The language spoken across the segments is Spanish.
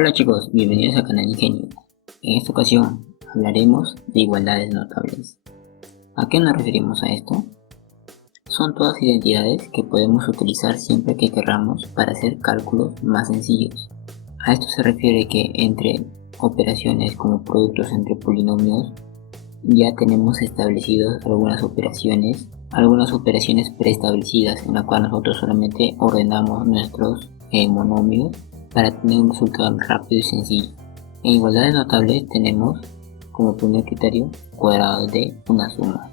Hola chicos, bienvenidos al canal Ingenio. En esta ocasión hablaremos de igualdades notables. ¿A qué nos referimos a esto? Son todas identidades que podemos utilizar siempre que queramos para hacer cálculos más sencillos. A esto se refiere que entre operaciones como productos entre polinomios ya tenemos establecidos algunas operaciones preestablecidas en las cuales nosotros solamente ordenamos nuestros monomios para tener un resultado rápido y sencillo. En igualdades notables tenemos como primer criterio cuadrado de una suma.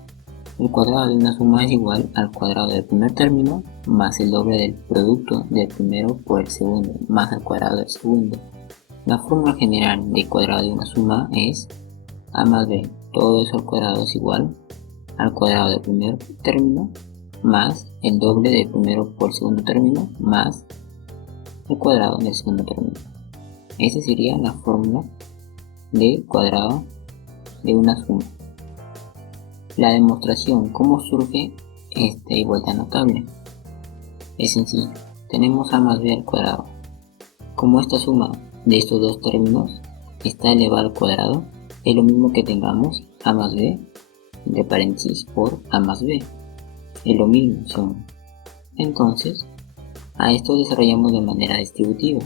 El cuadrado de una suma es igual al cuadrado del primer término más el doble del producto del primero por el segundo más el cuadrado del segundo. La fórmula general del cuadrado de una suma es a más b, todo eso al cuadrado es igual al cuadrado del primer término más el doble del primero por el segundo término más el cuadrado del segundo término. Esa sería la fórmula de cuadrado de una suma. La demostración, ¿cómo surge esta igualdad notable? Es sencillo, tenemos a más b al cuadrado. Como esta suma de estos dos términos está elevada al cuadrado, es lo mismo que tengamos a más b entre paréntesis por a más b. Es lo mismo, son. Entonces, a esto desarrollamos de manera distributiva.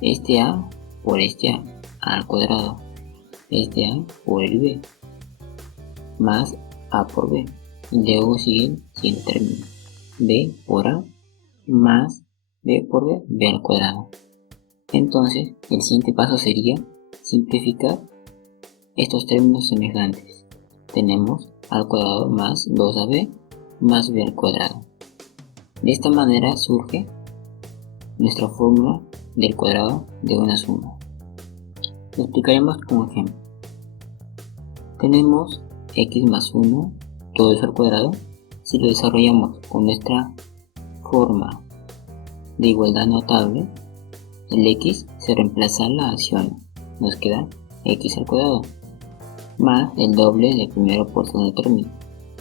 Este a por este a al cuadrado. Este a por el b más a por b. Y luego sigue el siguiente término. B por a más b por b, b al cuadrado. Entonces, el siguiente paso sería simplificar estos términos semejantes. Tenemos al cuadrado más 2ab más b al cuadrado. De esta manera surge nuestra fórmula del cuadrado de una suma. Lo explicaremos como ejemplo. Tenemos x más 1, todo eso al cuadrado. Si lo desarrollamos con nuestra forma de igualdad notable, el x se reemplaza la acción. Nos queda x al cuadrado más el doble del primero por segundo término,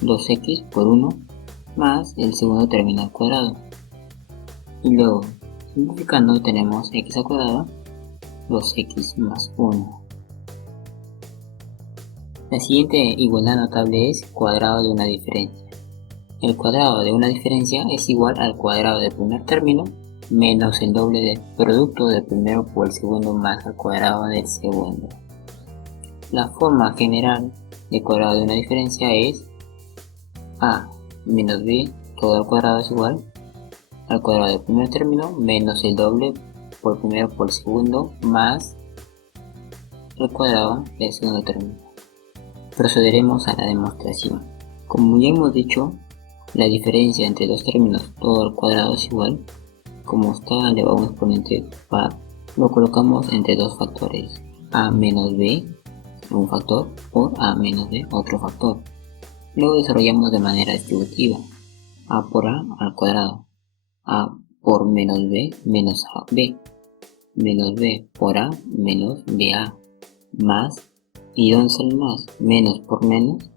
2x por 1 más el segundo término al cuadrado. Y luego, simplificando, tenemos x al cuadrado 2x más 1. La siguiente igualdad notable es cuadrado de una diferencia. El cuadrado de una diferencia es igual al cuadrado del primer término menos el doble del producto del primero por el segundo más al cuadrado del segundo. La forma general de cuadrado de una diferencia es a menos b todo al cuadrado es igual al cuadrado del primer término menos el doble por el primero por el segundo más el cuadrado del segundo término. Procederemos a la demostración. Como ya hemos dicho, la diferencia entre dos términos todo al cuadrado es igual. Como está elevado a un exponente par, lo colocamos entre dos factores, a menos b un factor por a menos b otro factor. Luego desarrollamos de manera distributiva a por a al cuadrado, a por menos b menos ab, menos b por a menos ba, más, y ¿dónde sale más? Menos por menos,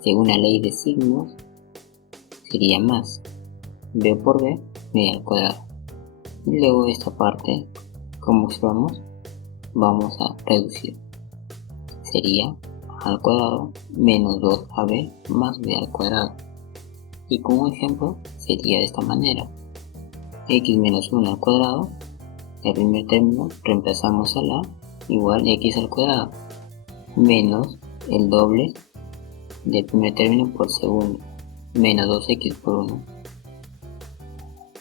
según la ley de signos, sería más, b por b, b al cuadrado. Y luego esta parte, como observamos, vamos a reducir. Sería a al cuadrado menos 2ab más b al cuadrado. Y como ejemplo sería de esta manera. X menos 1 al cuadrado, el primer término reemplazamos al a igual x al cuadrado menos el doble del primer término por segundo menos 2x por 1.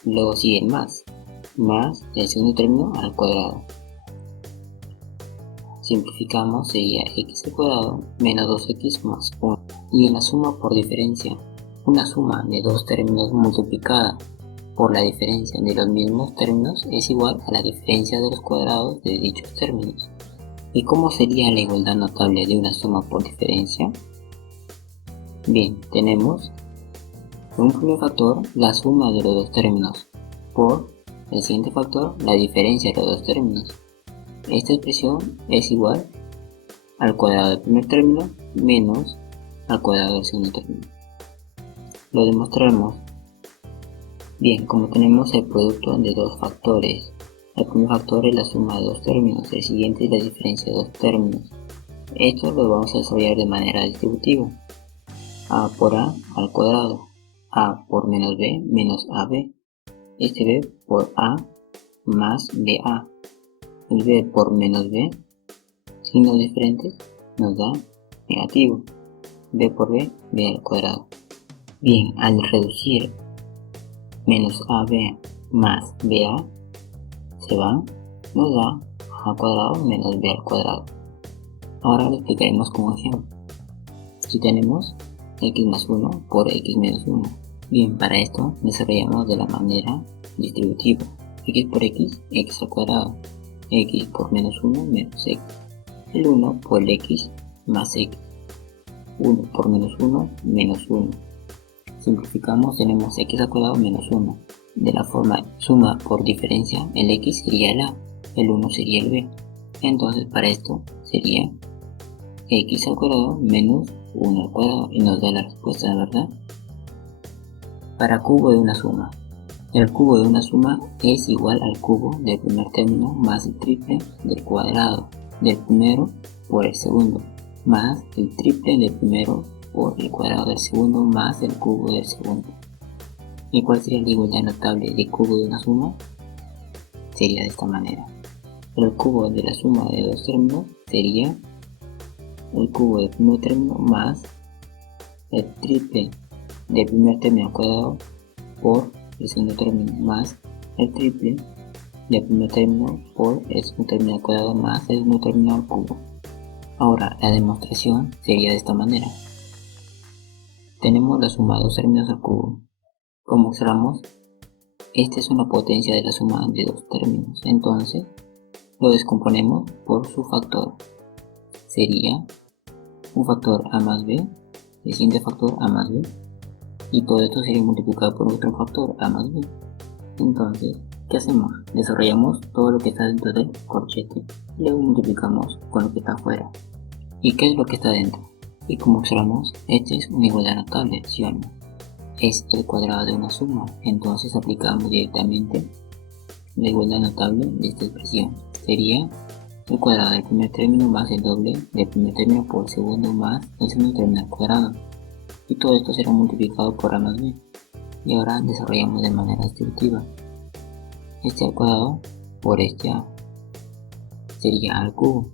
Luego sigue el más el segundo término al cuadrado. Simplificamos, sería x al cuadrado menos 2x más 1. Y en la suma por diferencia, una suma de dos términos multiplicada por la diferencia de los mismos términos es igual a la diferencia de los cuadrados de dichos términos. ¿Y cómo sería la igualdad notable de una suma por diferencia? Bien, tenemos un primer factor la suma de los dos términos por el siguiente factor la diferencia de los dos términos. Esta expresión es igual al cuadrado del primer término menos al cuadrado del segundo término. Lo demostraremos. Bien, como tenemos el producto de dos factores El primer factor es la suma de dos términos, el siguiente es la diferencia de dos términos. Esto lo vamos a desarrollar de manera distributiva. A por A al cuadrado, A por menos B menos AB, este B por A más BA, el B por menos B, signos diferentes, nos da negativo, B por B, B al cuadrado. Bien, al reducir menos AB más BA, se va, nos da A al cuadrado menos B al cuadrado. Ahora lo explicaremos con ejemplo. Si tenemos x más 1 por x menos 1. Bien, para esto desarrollamos de la manera distributiva. X por x, x al cuadrado. X por menos 1, menos x. El 1 por el x más x. 1 por menos 1, menos 1. Simplificamos, tenemos x al cuadrado menos 1. De la forma suma por diferencia, el x sería el a, el 1 sería el b. Entonces para esto sería x al cuadrado menos 1 al cuadrado y nos da la respuesta, ¿verdad? Para cubo de una suma. El cubo de una suma es igual al cubo del primer término más el triple del cuadrado del primero por el segundo, más el triple del primero por el cuadrado del segundo más el cubo del segundo. ¿Y cuál sería la igualdad notable de cubo de una suma? Sería de esta manera. El cubo de la suma de dos términos sería el cubo del primer término más el triple del primer término al cuadrado por el segundo término más el triple del primer término por el segundo término al cuadrado más el segundo término al cubo. Ahora la demostración sería de esta manera. Tenemos la suma de dos términos al cubo. Como observamos, esta es una potencia de la suma de dos términos, entonces lo descomponemos por su factor. Sería un factor a más b, el siguiente factor a más b, y todo esto sería multiplicado por otro factor a más b. Entonces, ¿qué hacemos? Desarrollamos todo lo que está dentro del corchete y luego multiplicamos con lo que está afuera. ¿Y qué es lo que está dentro? Y como observamos, esta es una igualdad notable, ¿sí o no? Es el cuadrado de una suma, entonces aplicamos directamente la igualdad notable de esta expresión. Sería el cuadrado del primer término más el doble del primer término por segundo más el segundo término al cuadrado. Y todo esto será multiplicado por a más b. Y ahora desarrollamos de manera distributiva. Este al cuadrado por este a sería a al cubo.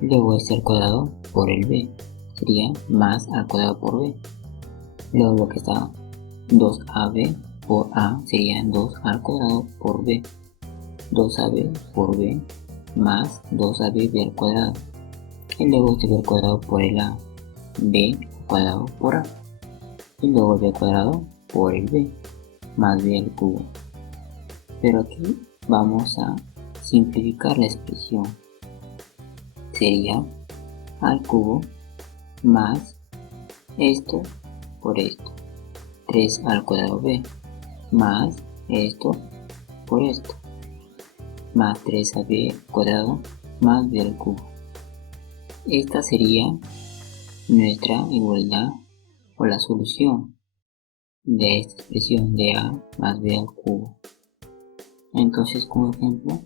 Luego este al cuadrado por el b sería más al cuadrado por b. Luego lo que está 2ab por a sería 2 al cuadrado por b. 2ab por b más 2ab b al cuadrado. Y luego este b al cuadrado por el a, b al cuadrado por a. Y luego el b al cuadrado por el b más b al cubo. Pero aquí vamos a simplificar la expresión. Sería al cubo más esto por esto. 3 al cuadrado b más esto por esto. Más 3ab al cuadrado más b al cubo. Esta sería nuestra igualdad o la solución de esta expresión de a más b al cubo. Entonces, como ejemplo,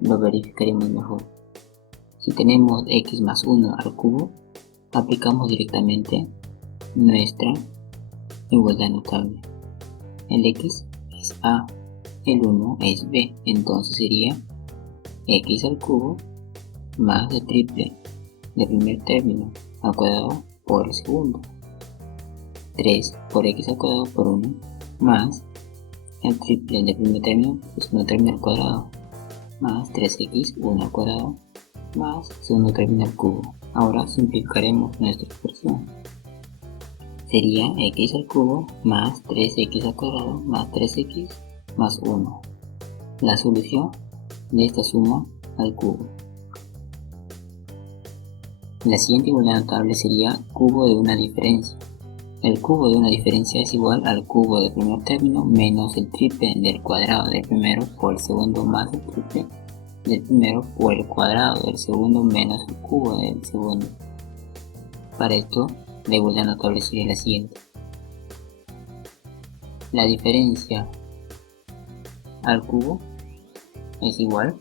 lo verificaremos mejor. Si tenemos x más 1 al cubo, aplicamos directamente nuestra igualdad notable. El x es a, el 1 es b, entonces sería x al cubo más el triple del primer término al cuadrado por el segundo. 3 por x al cuadrado por 1 más el triple del primer término, el segundo término al cuadrado, más 3x 1 al cuadrado más segundo término al cubo. Ahora simplificaremos nuestra expresión. Sería x al cubo más 3x al cuadrado más 3x más 1. La solución de esta suma al cubo. La siguiente igualdad notable sería cubo de una diferencia. El cubo de una diferencia es igual al cubo del primer término menos el triple del cuadrado del primero por el segundo más el triple del primero por el cuadrado del segundo menos el cubo del segundo. Para esto, la igualdad notable sería la siguiente. La diferencia al cubo es igual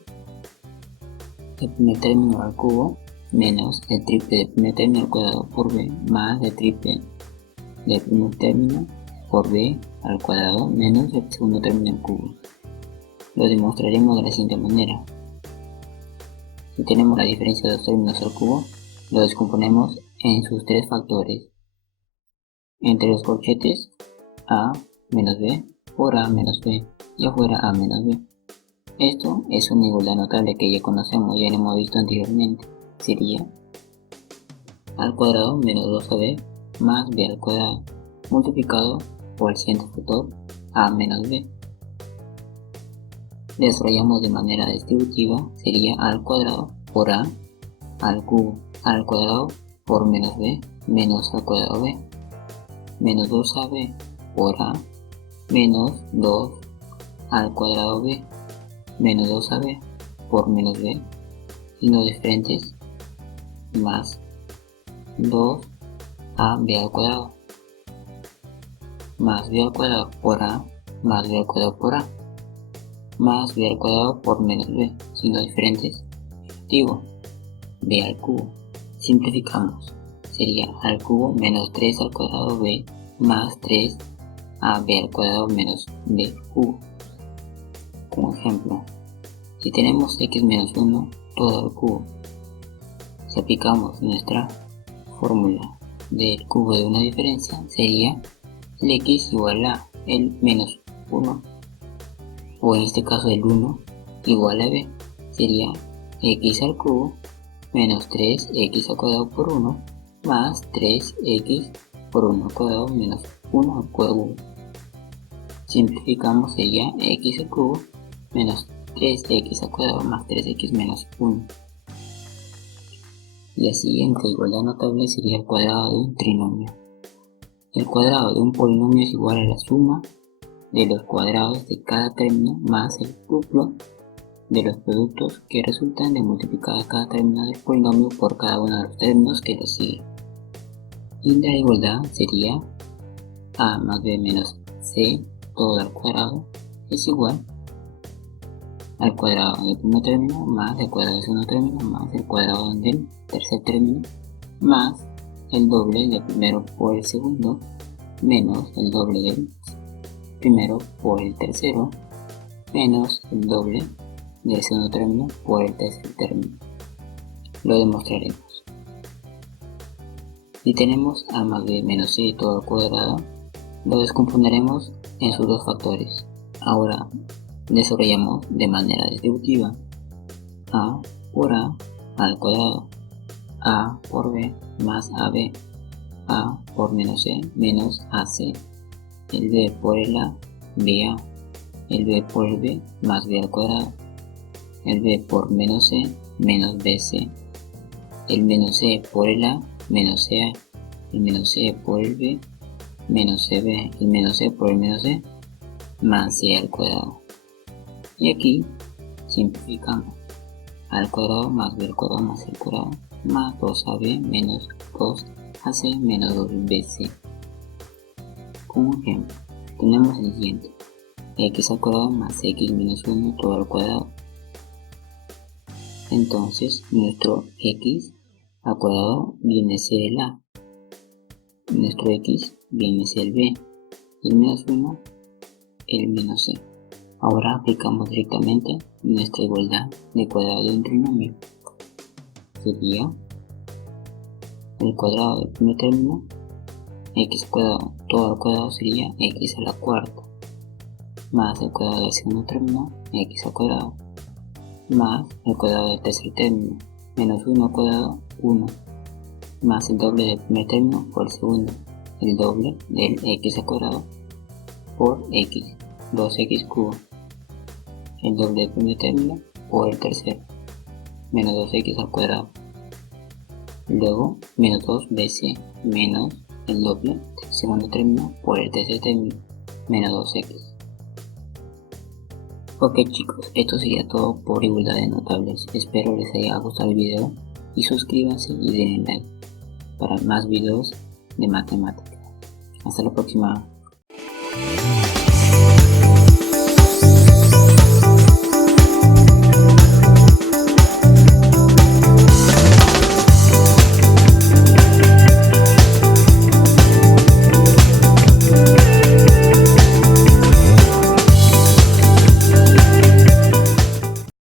el primer término al cubo menos el triple del primer término al cuadrado por b más el triple del primer término por b al cuadrado menos el segundo término al cubo. Lo demostraremos de la siguiente manera. Si tenemos la diferencia de dos términos al cubo, lo descomponemos en sus tres factores. Entre los corchetes, a menos b por a menos b y afuera a menos b. Esto es una igualdad notable que ya conocemos, ya lo hemos visto anteriormente. Sería a al cuadrado menos 2ab más b al cuadrado multiplicado por el siguiente factor a menos b. Desarrollamos de manera distributiva, sería a al cuadrado por a al cubo al cuadrado por menos b menos al cuadrado b menos 2ab por a menos 2 al cuadrado b menos 2ab por menos b, signos diferentes, más 2ab al cuadrado más b al cuadrado por a más b al cuadrado por a más b al cuadrado por menos b, signos diferentes, negativo, b al cubo. Simplificamos, sería al cubo menos 3 al cuadrado b más 3 ab al cuadrado menos b cubo. Como ejemplo, si tenemos x menos 1 todo al cubo, si aplicamos nuestra fórmula del cubo de una diferencia, sería el x igual a el menos 1, o en este caso el 1 igual a b, sería x al cubo menos 3x al cuadrado por 1 más 3x por 1 al cuadrado menos 1 al cubo. Simplificamos, sería x al cubo menos 3x al cuadrado más 3x menos 1. La siguiente igualdad notable sería el cuadrado de un trinomio. El cuadrado de un polinomio es igual a la suma de los cuadrados de cada término más el duplo de los productos que resultan de multiplicar cada término del polinomio por cada uno de los términos que lo siguen. Y la igualdad sería a más b menos c todo al cuadrado es igual al cuadrado del primer término más el cuadrado del segundo término más el cuadrado del tercer término más el doble del primero por el segundo menos el doble del primero por el tercero menos el doble del segundo término por el tercer término. Lo demostraremos. Si tenemos a más b menos c todo al cuadrado, lo descomponderemos en sus dos factores. Ahora desarrollamos de manera distributiva a por a al cuadrado, a por b más ab, a por menos c menos ac, el b por el a, ba, el b por el b más b al cuadrado, el b por menos c menos bc, el menos c por el a menos ca, el menos c por el b menos cb, el menos c por el menos c más c al cuadrado. Y aquí simplificamos, al cuadrado más b al cuadrado más c al cuadrado más 2ab menos 2ac menos 2bc. Como ejemplo, tenemos el siguiente, x al cuadrado más x menos 1 todo al cuadrado. Entonces nuestro x al cuadrado viene a ser el a, nuestro x viene a ser el b, el menos 1 el menos c. Ahora aplicamos directamente nuestra igualdad de cuadrado de un trinomio. Sería el cuadrado del primer término, x al cuadrado todo al cuadrado sería x a la cuarta, más el cuadrado del segundo término, x al cuadrado, más el cuadrado del tercer término, menos 1 al cuadrado, 1, más el doble del primer término por el segundo, el doble del x al cuadrado por x, 2x cubo, el doble del primer término por el tercero, menos 2x al cuadrado, luego menos 2bc menos el doble del segundo término por el tercer término, menos 2x. Ok chicos, esto sería todo por igualdades notables. Espero les haya gustado el video y suscríbanse y denle like para más videos de matemáticas. Hasta la próxima.